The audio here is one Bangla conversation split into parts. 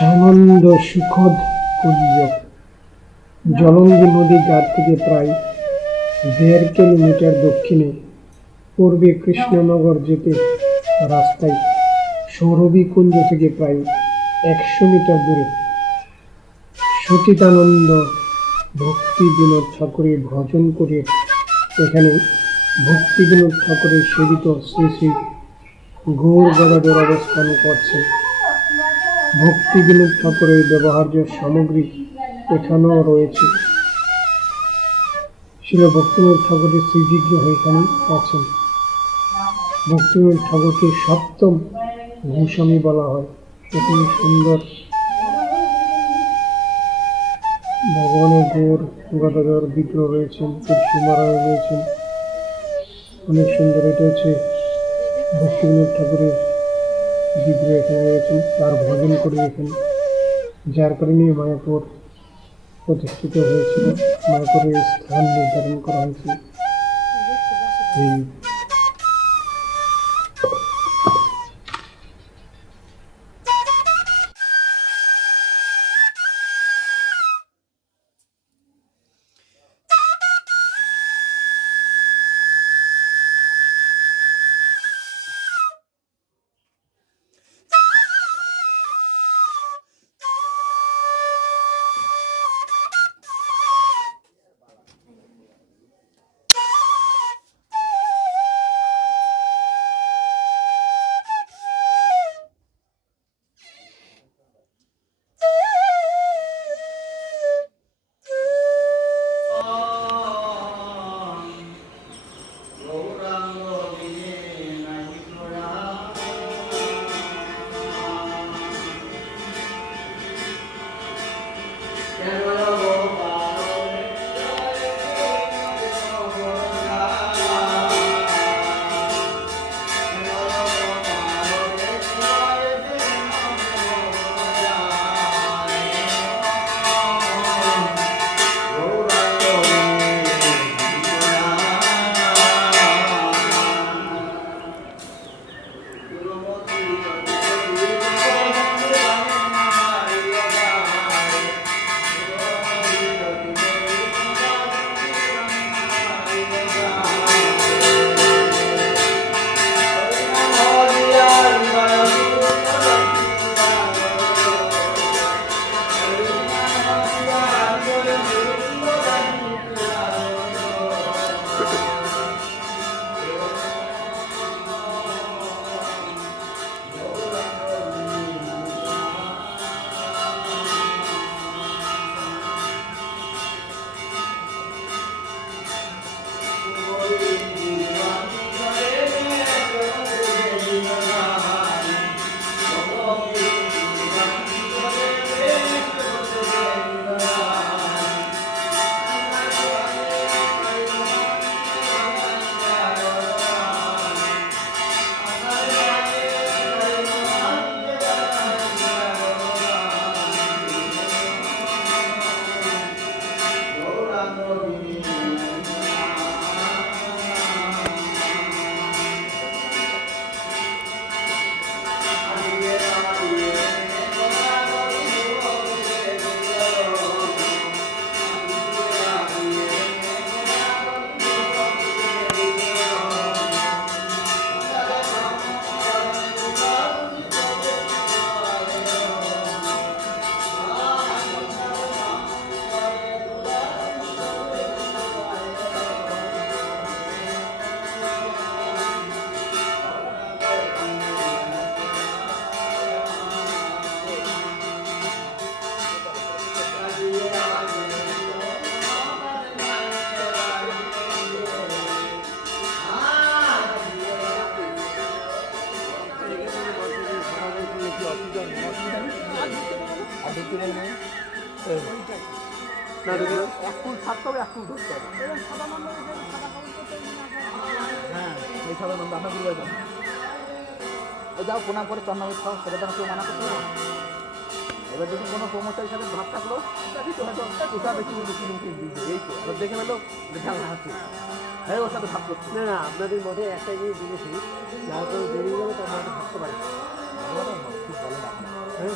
সানন্দ সুখদ কুঞ্জ জলঙ্গি নদী ঘাট থেকে প্রায় দেড় কিলোমিটার দক্ষিণে পূর্বে কৃষ্ণনগর যেতে রাস্তায় সৌরভী কুঞ্জ থেকে প্রায় একশো মিটার দূরে সচিতানন্দ ভক্তি বিনোদ ঠাকুরের ভজন করে এখানে ভক্তি বিনোদ ঠাকুরের সেবিত শ্রী শ্রী গৌর গদাধর অবস্থান করছেন। ভক্তি বিনোদ ঠাকুরের ব্যবহার্য সামগ্রী এখানেও রয়েছে। শিল ভক্তিবিনোদ ঠাকুরের শ্রীবিগ্রহ এখানে আছেন। ভক্তিবিনোদ ঠাকুরকে সপ্তম ভূস্বামী বলা হয়। এখানে সুন্দর। ভগবানের গৌর গদাধর বিগ্রহ রয়েছেন, তুলসী রয়েছেন। অনেক সুন্দর এটা হচ্ছে ভক্তিবিনোদ ঠাকুরের বিগ্রহ এখানে রয়েছেন, তার ভজন করিয়েছেন যার কারণে মায়াপুর প্রতিষ্ঠিত হয়েছিল। মায়াপুরের স্থান নির্ধারণ করা হয়েছে। এই General হবে এক হ্যাঁ এই যাও প্রণাম করে চন্দ্রমিত খাও সেটা তো কেউ মানা করতে এবার যদি কোনো প্রমোটার হিসাবে ভাব থাকল তো ওটা বেশি দিয়েছে এই তো দেখে পেল ঝামেলা হ্যাঁ ওর সাথে ভাব করছে না না, আপনাদের মধ্যে একটা জিনিস জিনিস যারা কেউ বেরিয়ে যাবে তার মধ্যে থাকতে পারে খুব ভালো না। হ্যাঁ?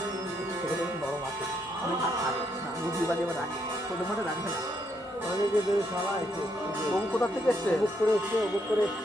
সাথে লাগবে না। অনেকে সারা আছে কোথা থেকে এসছে? বুক করে এসছে বুক করে এসছে।